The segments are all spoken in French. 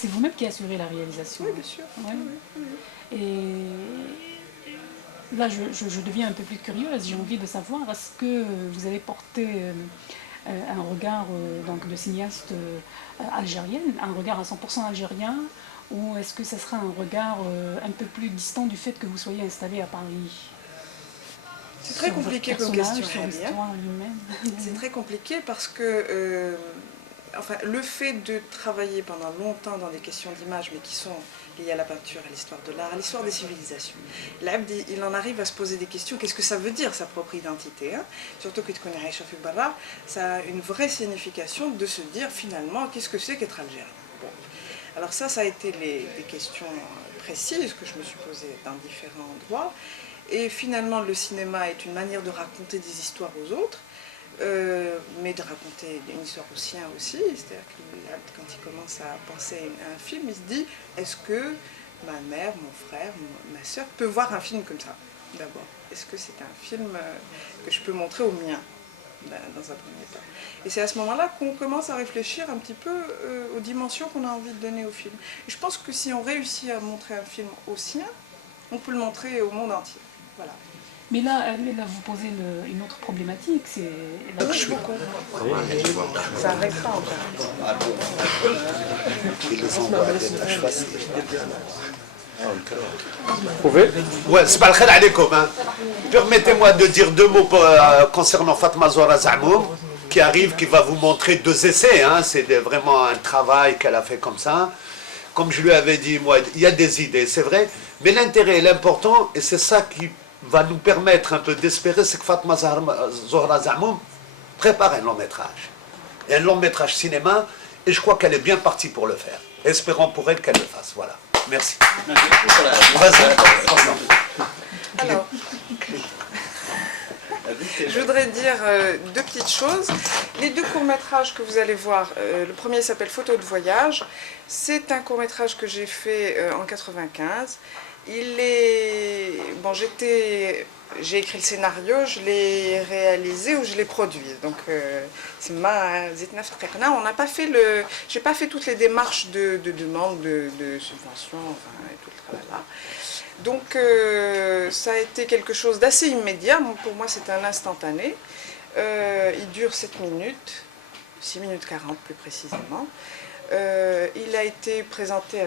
C'est vous-même qui assurez la réalisation. Oui, bien sûr. Ouais. Oui. Et là, je deviens un peu plus curieuse. J'ai envie de savoir, est-ce que vous avez porté un regard donc de cinéaste algérienne, un regard à 100% algérien, ou est-ce que ce sera un regard un peu plus distant du fait que vous soyez installé à Paris? C'est très compliqué comme question, sur l'histoire humaine. C'est très compliqué parce que enfin, le fait de travailler pendant longtemps dans des questions d'image, mais qui sont liées à la peinture, à l'histoire de l'art, à l'histoire des civilisations, l'abd, il en arrive à se poser des questions. Qu'est-ce que ça veut dire, sa propre identité, hein? Surtout que tu connais Aïcha Barra, ça a une vraie signification de se dire finalement, qu'est-ce que c'est qu'être algérien? Bon. Alors ça a été des questions précises que je me suis posées dans différents endroits. Et finalement, le cinéma est une manière de raconter des histoires aux autres, mais de raconter une histoire au sien aussi. C'est-à-dire que quand il commence à penser à un film, il se dit, est-ce que ma mère, mon frère, ma soeur peut voir un film comme ça, d'abord? Est-ce que c'est un film que je peux montrer au mien, dans un premier temps? Et c'est à ce moment-là qu'on commence à réfléchir un petit peu aux dimensions qu'on a envie de donner au film. Et je pense que si on réussit à montrer un film au sien, on peut le montrer au monde entier. Voilà. Mais là, vous posez une autre problématique, c'est... beaucoup. Ça n'arrête pas encore. Vous pouvez? Ouais, c'est pas le khal alaykoum, hein. Permettez-moi de dire deux mots concernant Fatma Zora Zamoum, qui arrive, qui va vous montrer deux essais, hein. C'est vraiment un travail qu'elle a fait comme ça. Comme je lui avais dit, moi, il y a des idées, c'est vrai, mais l'intérêt, l'important, et c'est ça qui va nous permettre un peu d'espérer, c'est que Fatma Zora Zamoum prépare un long métrage. Et un long métrage cinéma, et je crois qu'elle est bien partie pour le faire. Espérons pour elle qu'elle le fasse, voilà. Merci. Alors, je voudrais dire deux petites choses. Les deux courts-métrages que vous allez voir, le premier s'appelle Photo de voyage. C'est un court-métrage que j'ai fait en 95. Bon, j'ai écrit le scénario, je l'ai réalisé ou je l'ai produit. Donc, c'est ma zitnaf taqna. On n'a pas fait j'ai pas fait toutes les démarches de demande de subvention, enfin, et tout le travail là. Donc, ça a été quelque chose d'assez immédiat. Pour moi, c'est un instantané. Il dure 7 minutes, 6 minutes 40 plus précisément. Il a été présenté à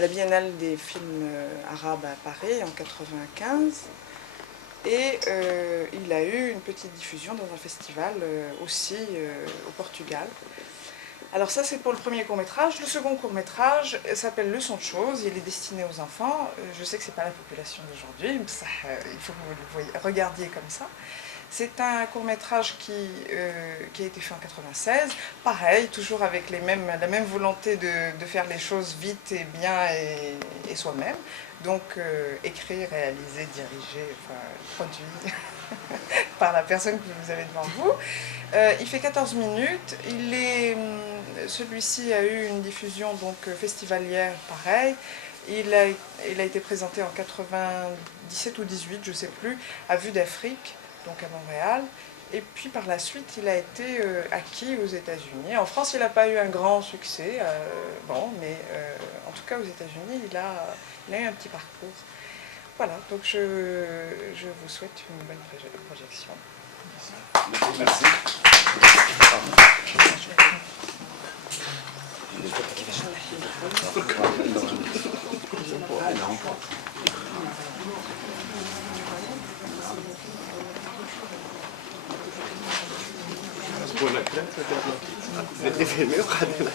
la Biennale des films arabes à Paris en 95 et il a eu une petite diffusion dans un festival aussi au Portugal. Alors ça c'est pour le premier court-métrage. Le second court-métrage s'appelle Leçon de choses, il est destiné aux enfants. Je sais que ce n'est pas la population d'aujourd'hui, mais il faut que vous le regardiez comme ça. C'est un court-métrage qui a été fait en 96, pareil, toujours avec la même volonté de faire les choses vite et bien et soi-même. Donc écrit, réalisé, dirigé, enfin, produit par la personne que vous avez devant vous. Il fait 14 minutes, celui-ci a eu une diffusion donc festivalière, pareil. Il a été présenté en 97 ou 18, je ne sais plus, à Vue d'Afrique, donc à Montréal, et puis par la suite il a été acquis aux États-Unis. En France il n'a pas eu un grand succès, bon, mais en tout cas aux États-Unis il a eu un petit parcours. Voilà, donc je vous souhaite une bonne projection. Merci. بدي فيلمي وقعدنا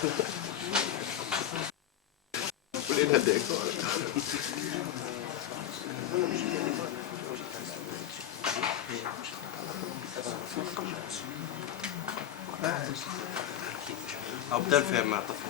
ولينا ديكور أو بدل فيلم مع طفل